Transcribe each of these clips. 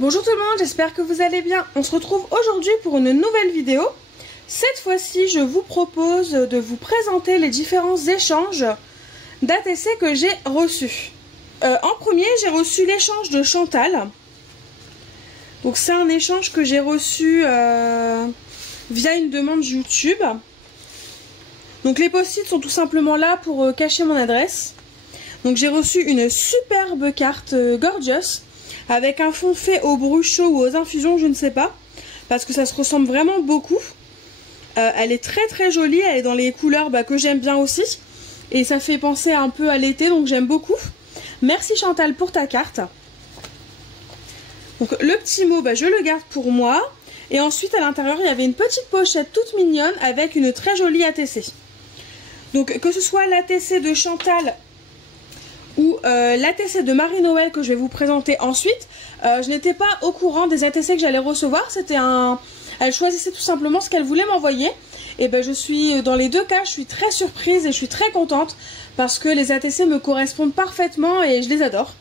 Bonjour tout le monde, j'espère que vous allez bien. On se retrouve aujourd'hui pour une nouvelle vidéo. Cette fois-ci, je vous propose de vous présenter les différents échanges d'ATC que j'ai reçus. En premier, j'ai reçu l'échange de Chantal. Donc c'est un échange que j'ai reçu via une demande YouTube. Donc les post-it sont tout simplement là pour cacher mon adresse. Donc j'ai reçu une superbe carte Gorgeous avec un fond fait au bruchot ou aux infusions, je ne sais pas, parce que ça se ressemble vraiment beaucoup. Elle est très très jolie, elle est dans les couleurs que j'aime bien aussi. Et ça fait penser un peu à l'été, donc j'aime beaucoup. Merci Chantal pour ta carte. Donc le petit mot, je le garde pour moi. Et ensuite à l'intérieur, il y avait une petite pochette toute mignonne avec une très jolie ATC. Donc que ce soit l'ATC de Chantal ou l'ATC de Marie-Noël que je vais vous présenter ensuite, je n'étais pas au courant des ATC que j'allais recevoir. C'était un... Elle choisissait tout simplement ce qu'elle voulait m'envoyer. Et je suis, dans les deux cas, je suis très surprise et je suis très contente parce que les ATC me correspondent parfaitement et je les adore.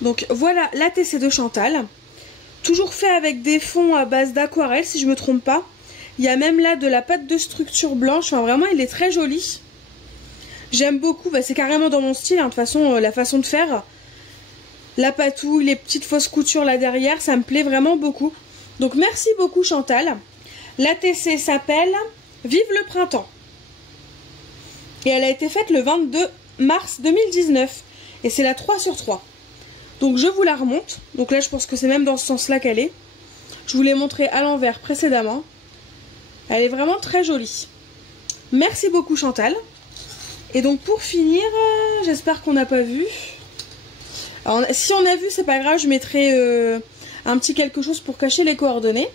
Donc voilà l'ATC de Chantal. Toujours fait avec des fonds à base d'aquarelle si je me trompe pas. Il y a même là de la pâte de structure blanche. Enfin vraiment il est très joli. J'aime beaucoup, c'est carrément dans mon style, de toute façon, la façon de faire. La patouille, les petites fausses coutures là derrière, ça me plaît vraiment beaucoup. Donc merci beaucoup Chantal. L'ATC s'appelle Vive le printemps. Et elle a été faite le 22 mars 2019. Et c'est la 3 sur 3. Donc je vous la remonte. Donc là je pense que c'est même dans ce sens là qu'elle est. Je vous l'ai montré à l'envers précédemment. Elle est vraiment très jolie. Merci beaucoup Chantal. Et donc pour finir, j'espère qu'on n'a pas vu. Alors, si on a vu, c'est pas grave, je mettrai un petit quelque chose pour cacher les coordonnées.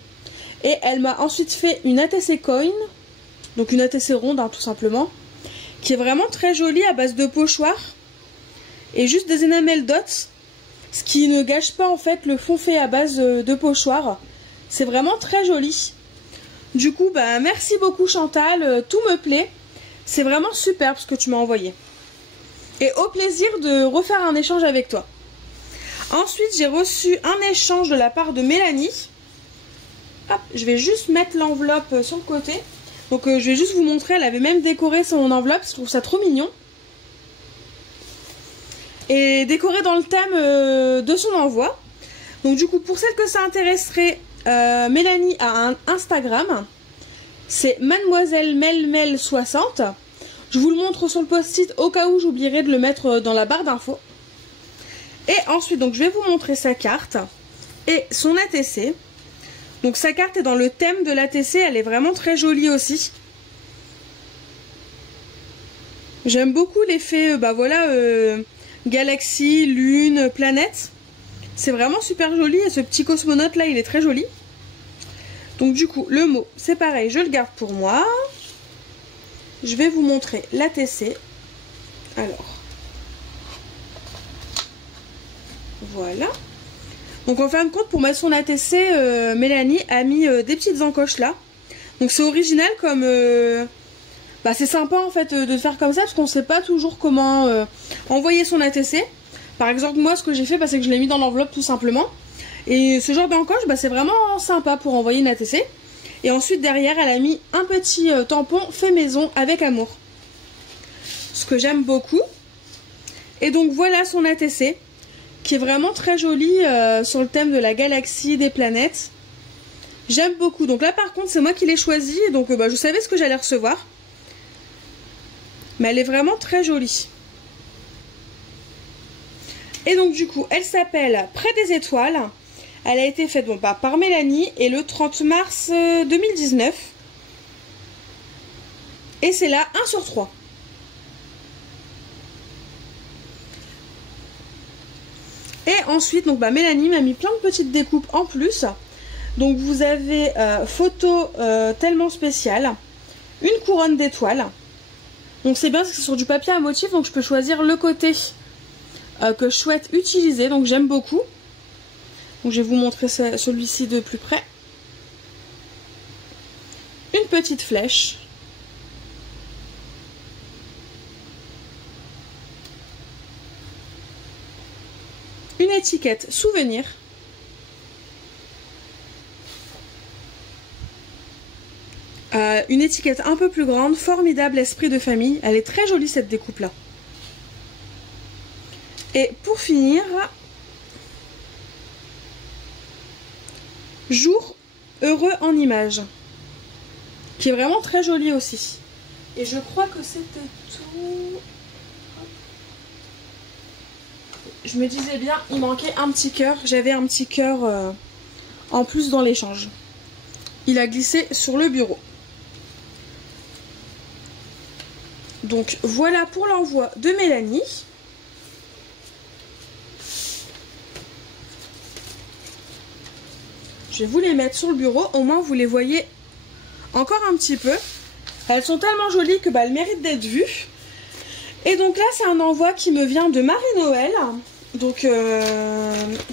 Et elle m'a ensuite fait une ATC coin, donc une ATC ronde tout simplement, qui est vraiment très jolie à base de pochoir et juste des enamel dots, ce qui ne gâche pas en fait le fond fait à base de pochoir. C'est vraiment très joli. Du coup, merci beaucoup Chantal, tout me plaît. C'est vraiment superbe ce que tu m'as envoyé. Et au plaisir de refaire un échange avec toi. Ensuite, j'ai reçu un échange de la part de Mélanie. Hop, je vais juste mettre l'enveloppe sur le côté. Donc je vais juste vous montrer, elle avait même décoré son enveloppe, je trouve ça trop mignon. Et décoré dans le thème de son envoi. Donc du coup, pour celle que ça intéresserait, Mélanie a un Instagram. C'est Mademoiselle Melmel 60. Je vous le montre sur le post-it au cas où j'oublierai de le mettre dans la barre d'infos. Et ensuite, donc, je vais vous montrer sa carte et son ATC. Donc sa carte est dans le thème de l'ATC, elle est vraiment très jolie aussi. J'aime beaucoup l'effet, galaxie, lune, planète. C'est vraiment super joli et ce petit cosmonaute là, il est très joli. Donc du coup, le mot, c'est pareil, je le garde pour moi. Je vais vous montrer l'ATC. Alors, voilà. Donc en fin de compte, pour mettre son ATC, Mélanie a mis des petites encoches là. Donc c'est original comme... c'est sympa en fait de faire comme ça parce qu'on ne sait pas toujours comment envoyer son ATC. Par exemple, moi ce que j'ai fait, c'est que je l'ai mis dans l'enveloppe tout simplement. Et ce genre d'encoche, c'est vraiment sympa pour envoyer une ATC. Et ensuite derrière, elle a mis un petit tampon fait maison avec amour. Ce que j'aime beaucoup. Et donc voilà son ATC, qui est vraiment très joli sur le thème de la galaxie, des planètes. J'aime beaucoup. Donc là par contre, c'est moi qui l'ai choisi, donc je savais ce que j'allais recevoir. Mais elle est vraiment très jolie. Et donc du coup, elle s'appelle Près des étoiles. Elle a été faite par Mélanie et le 30 mars 2019. Et c'est la 1 sur 3. Et ensuite, Mélanie m'a mis plein de petites découpes en plus. Donc vous avez photo tellement spéciale. Une couronne d'étoiles. Donc c'est bien parce que c'est sur du papier à motif. Donc je peux choisir le côté que je souhaite utiliser. Donc j'aime beaucoup. Donc je vais vous montrer celui-ci de plus près. Une petite flèche. une étiquette souvenir. Une étiquette un peu plus grande, formidable esprit de famille. Elle est très jolie cette découpe là. Et pour finir, jour heureux en image, qui est vraiment très joli aussi. Et je crois que c'était tout. Je me disais bien, il manquait un petit cœur. J'avais un petit cœur en plus dans l'échange. Il a glissé sur le bureau. Donc voilà pour l'envoi de Mélanie. Je vais vous les mettre sur le bureau, au moins vous les voyez encore un petit peu. Elles sont tellement jolies que elles méritent d'être vues. Et donc là c'est un envoi qui me vient de Marie-Noël. Donc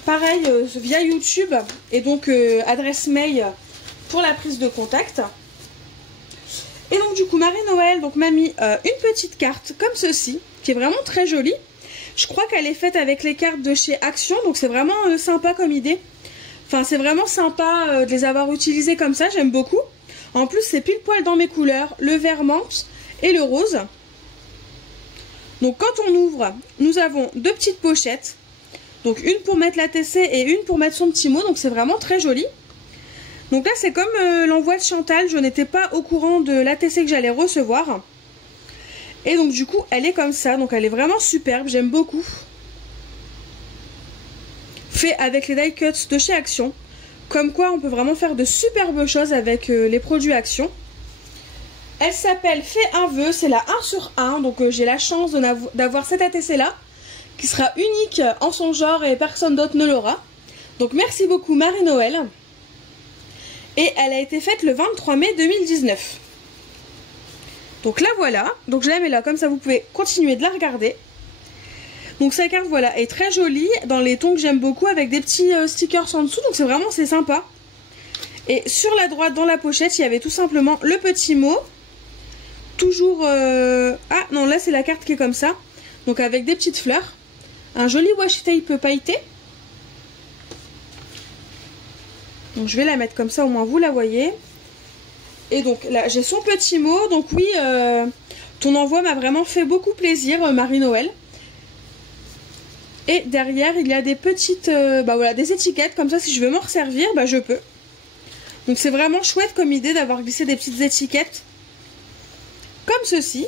pareil via YouTube et donc adresse mail pour la prise de contact. Et donc du coup Marie-Noël m'a mis une petite carte comme ceci, qui est vraiment très jolie. Je crois qu'elle est faite avec les cartes de chez Action, donc c'est vraiment sympa comme idée. Enfin c'est vraiment sympa de les avoir utilisées comme ça, j'aime beaucoup. En plus c'est pile poil dans mes couleurs, le vert menthe et le rose. Donc quand on ouvre, nous avons deux petites pochettes. Donc une pour mettre l'ATC et une pour mettre son petit mot, donc c'est vraiment très joli. Donc là c'est comme l'envoi de Chantal, je n'étais pas au courant de l'ATC que j'allais recevoir. Et donc du coup elle est comme ça, donc elle est vraiment superbe, j'aime beaucoup. Fait avec les die cuts de chez Action. Comme quoi on peut vraiment faire de superbes choses avec les produits Action. Elle s'appelle Fais un vœu, c'est la 1 sur 1, donc j'ai la chance d'avoir cette ATC là, qui sera unique en son genre et personne d'autre ne l'aura. Donc merci beaucoup Marie-Noël. Et elle a été faite le 23 mai 2019. Donc là voilà, donc je la mets là, comme ça vous pouvez continuer de la regarder. Donc sa carte voilà est très jolie, dans les tons que j'aime beaucoup, avec des petits stickers en dessous, donc c'est sympa. Et sur la droite dans la pochette il y avait tout simplement le petit mot. Toujours... Ah non là c'est la carte qui est comme ça, donc avec des petites fleurs. Un joli washi tape pailleté. Donc je vais la mettre comme ça, au moins vous la voyez. Et donc là j'ai son petit mot. Donc oui, ton envoi m'a vraiment fait beaucoup plaisir Marie-Noël. Et derrière il y a des petites voilà, des étiquettes, comme ça si je veux m'en resservir, je peux. Donc c'est vraiment chouette comme idée d'avoir glissé des petites étiquettes comme ceci.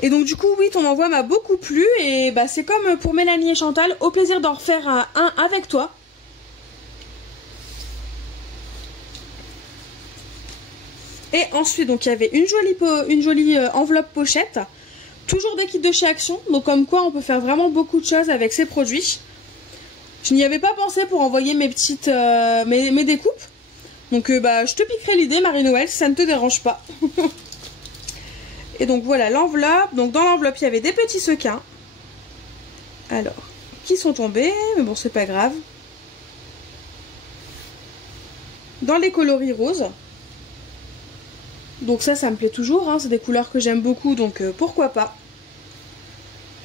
Et donc du coup oui, ton envoi m'a beaucoup plu. Et c'est comme pour Mélanie et Chantal, au plaisir d'en refaire un avec toi. Et ensuite donc il y avait une jolie enveloppe pochette. Toujours des kits de chez Action, donc comme quoi on peut faire vraiment beaucoup de choses avec ces produits. Je n'y avais pas pensé pour envoyer mes petites mes découpes. Donc je te piquerai l'idée Marie-Noël si ça ne te dérange pas. Et donc voilà l'enveloppe. Donc dans l'enveloppe il y avait des petits sequins. Alors, qui sont tombés, mais bon c'est pas grave. Dans les coloris roses. Donc ça me plaît toujours, hein, c'est des couleurs que j'aime beaucoup, donc pourquoi pas.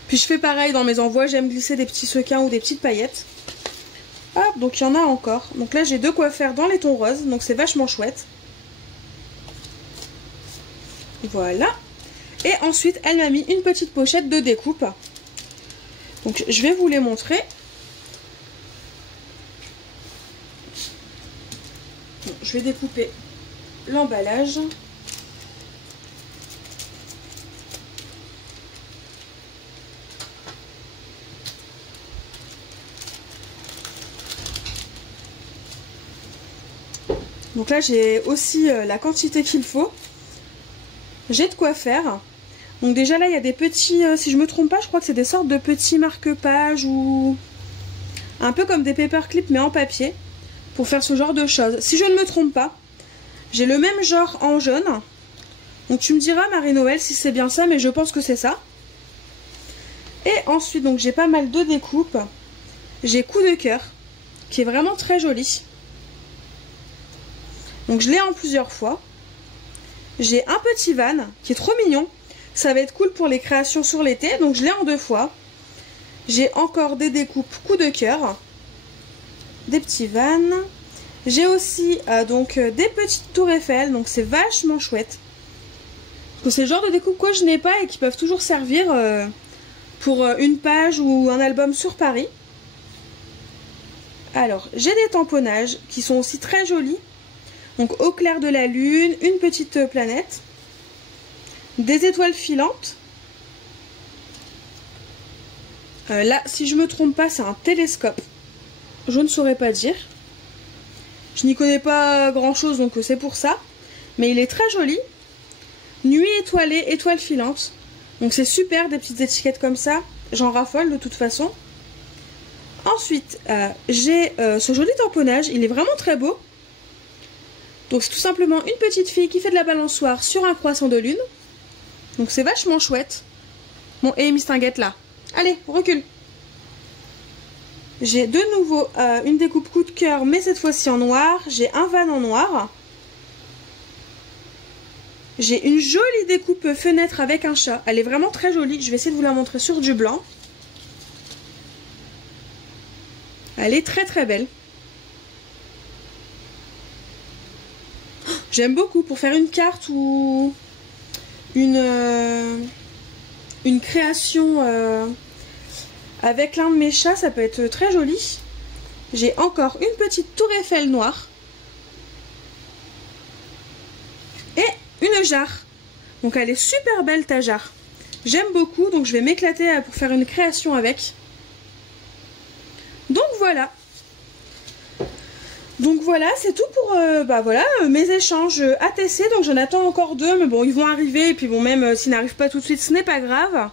Puis je fais pareil dans mes envois, j'aime glisser des petits sequins ou des petites paillettes. Hop, donc il y en a encore. Donc là j'ai de quoi faire dans les tons roses, donc c'est vachement chouette. Voilà. Et ensuite elle m'a mis une petite pochette de découpe. Donc je vais vous les montrer. Bon, je vais découper l'emballage. Donc là j'ai aussi la quantité qu'il faut. J'ai de quoi faire. Donc déjà là il y a des petits, si je me trompe pas, je crois que c'est des sortes de petits marque-pages ou un peu comme des paperclips mais en papier pour faire ce genre de choses. Si je ne me trompe pas, j'ai le même genre en jaune. Donc tu me diras Marie-Noël si c'est bien ça, mais je pense que c'est ça. Et ensuite donc j'ai pas mal de découpes. J'ai coup de cœur qui est vraiment très joli. Donc je l'ai en plusieurs fois. J'ai un petit van qui est trop mignon. Ça va être cool pour les créations sur l'été. Donc je l'ai en 2 fois. J'ai encore des découpes coup de cœur, des petits vannes. J'ai aussi donc des petites tours Eiffel, donc c'est vachement chouette. C'est le genre de découpe que je n'ai pas et qui peuvent toujours servir pour une page ou un album sur Paris. Alors, j'ai des tamponnages qui sont aussi très jolis. Donc, au clair de la lune, une petite planète. Des étoiles filantes. Là, si je me trompe pas, c'est un télescope. Je ne saurais pas dire. Je n'y connais pas grand chose, donc c'est pour ça. Mais il est très joli. Nuit étoilée, étoiles filantes. Donc c'est super, des petites étiquettes comme ça. J'en raffole de toute façon. Ensuite, j'ai ce joli tamponnage. Il est vraiment très beau. Donc c'est tout simplement une petite fille qui fait de la balançoire sur un croissant de lune. Donc c'est vachement chouette. Bon, et Mistinguette là. Allez, on recule. J'ai de nouveau une découpe coup de cœur, mais cette fois-ci en noir. J'ai un van en noir. J'ai une jolie découpe fenêtre avec un chat. Elle est vraiment très jolie. Je vais essayer de vous la montrer sur du blanc. Elle est très très belle. J'aime beaucoup pour faire une carte ou une création avec l'un de mes chats. Ça peut être très joli. J'ai encore une petite tour Eiffel noire. Et une jarre. Donc elle est super belle ta jarre. J'aime beaucoup, donc je vais m'éclater pour faire une création avec. Donc voilà, c'est tout pour mes échanges ATC. Donc j'en attends encore 2, mais bon, ils vont arriver. Et puis bon, même s'ils n'arrivent pas tout de suite, ce n'est pas grave.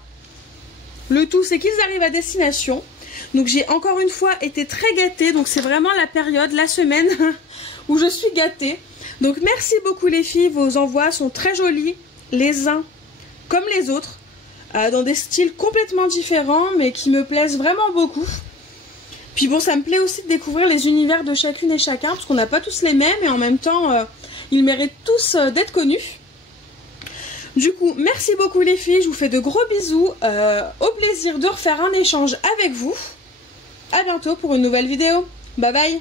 Le tout, c'est qu'ils arrivent à destination. Donc j'ai encore une fois été très gâtée. Donc c'est vraiment la période, la semaine où je suis gâtée. Donc merci beaucoup les filles, vos envois sont très jolis, les uns comme les autres, dans des styles complètement différents, mais qui me plaisent vraiment beaucoup. Puis bon, ça me plaît aussi de découvrir les univers de chacune et chacun, parce qu'on n'a pas tous les mêmes, et en même temps, ils méritent tous d'être connus. Du coup, merci beaucoup les filles, je vous fais de gros bisous, au plaisir de refaire un échange avec vous. À bientôt pour une nouvelle vidéo, bye bye.